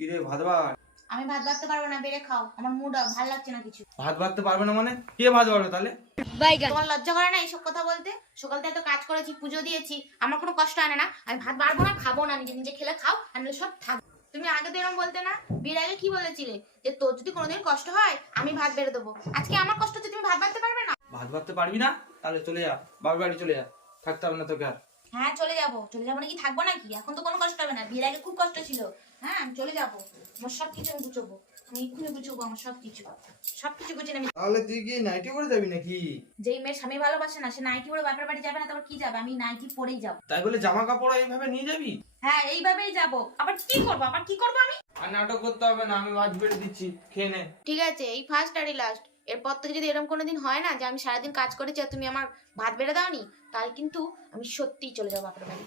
কিরে ভাত বাড়? আমি ভাত বাড়তে পারবো না, বেড়ে খাও, আমার মুড ভালো লাগছে না কিছু। ভাত বাড়তে পারবে না মানে কে ভাত বাড়বে তাহলে? তোমার লজ্জা করে না এইসব কথা বলতে? সকাল থেকে তো কাজ করেছি, পুজো দিয়েছি, আমার কোনো কষ্ট হয় না? আমি ভাত বাড়বো না, খাবো না, নিজে নিজে খেলে খাও, আর নইলে সব থাক। তুমি আগে তো এরকম বলতে না? বিয়ের আগে কি বলেছিলে যে তোর যদি কোনোদিন কষ্ট হয় আমি ভাত বেড়ে দেবো। আজকে আমার কষ্ট হচ্ছে, তুমি ভাত বাড়তে পারবে না? ভাত বাড়তে পারবি না তাহলে চলে যা, বাবার বাড়ি চলে যা, থাকতে হবে না তোকে আর। হ্যাঁ চলে যাবো নাকি থাকবো নাকি? এখন তো কোনো কষ্ট হবে না, বিয়ের আগে খুব কষ্ট ছিল। হ্যাঁ আমি চলে যাবো, আমার সবকিছু আমি গুছবো, আমি এক্ষুনি গুছবো, আমার সবকিছু গুছিয়ে আমি। তাহলে তুই কি নাইটি করে যাবি নাকি? যেই মেয়ের স্বামী ভালোবাসে না সে নাইটি পরে বাপের বাড়ি যাবে না, তারপর কি যাবে? আমি নাইটি পরেই যাবো। তাই বলে জামা কাপড় এইভাবে নিয়ে যাবি? হ্যাঁ এইভাবেই যাবো। আবার কি করবো আমি? আর নাটক করতে হবে না, আমি ভাত বেড়ে দিচ্ছি, খেয়ে নে। ঠিক আছে, এই ফার্স্ট আর লাস্ট। এরপর থেকে যদি এরকম কোনোদিন হয় না যে আমি সারাদিন কাজ করেছি আর তুমি আমার ভাত বেড়ে দাওনি, তাহলে কিন্তু আমি সত্যিই চলে যাবো বাপের বাড়ি।